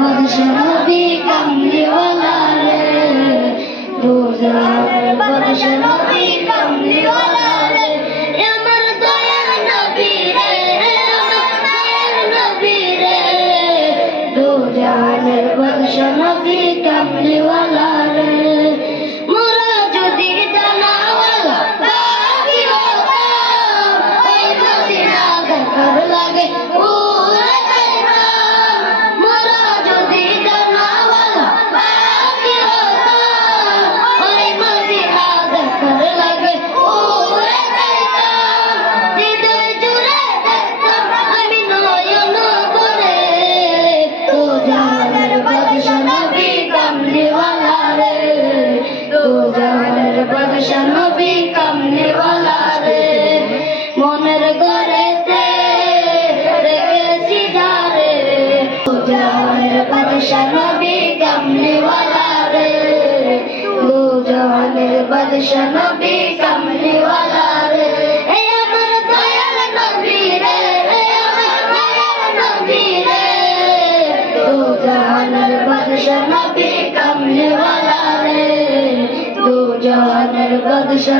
বাদশা নবী কামলিওয়ালা রে, দু জাহানের বাদশা নবী কামলিওয়ালা রে, আমার দয়ার নবী রে, আমার দয়ার নবী রে, দু জাহানের বাদশা নবী কামলিওয়ালা রে। মোরা যদি জানাওয়ালা বাগি হতাম, ওই মদিনা দেখার লাগে উড়ে যাইতাম। মোরা যদি জানাওয়ালা বাগি হতাম, ওই মদিনা দেখার লাগে উড়ে যাইতাম। হৃদয় জুড়ে দেখতাম আমি নয়ন ভরে, দু জাহানের বাদশা নবী কামলিওয়ালা রে, দু জাহানের বাদশা নবী কামলিওয়ালা রে। মনের ঘরেতে রেখেছি যারে, দু জাহানের বাদশা নবী কামলিওয়ালা রে, দু জাহানের বাদশা নবী কামলিওয়ালা রে। এই আমার দয়াল নবী রে, এই আমার দয়াল নবী রে, দু জাহানের বাদশা নবী কামলিওয়ালা রে, দু জাহানের বাদশা।